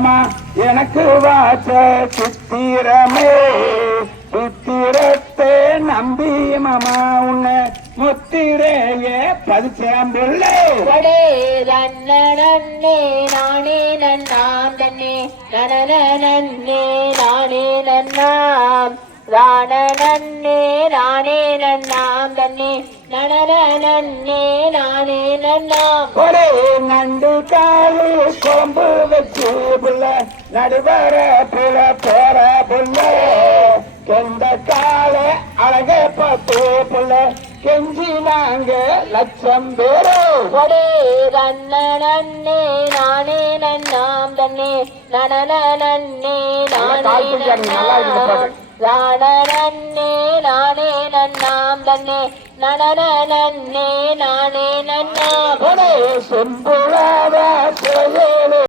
மாமா எனக்கு வாச்ச சித்திரமே சித்திரத்தை நம்பி மாமா உன்னை முத்திரையே பதிச்சேம்புள்ளே நன்னே நானே நன்னாம் தன்னே நனன நன்னே நானே நன்னாம் ராண நன்னே நானே நன்னாம் தன்னே நனன நன்னே நானே நன்னாம் ஒரே நண்டு காலு கொம்பு வச்சு புள்ள நடுவர புல போற புள்ள கெந்த கால அழக பத்து புள்ள கெஞ்சி நாங்க லட்சம் பேரோ ஒரே நன்னே நானே நன்னாம் தன்னே நனன நன்னே நானே நன்னாம் ராண நன்னே நானே நன்னாம் தன்னே நனன நன்னே நானே நன்னாம் செம்புளாவ சிலையே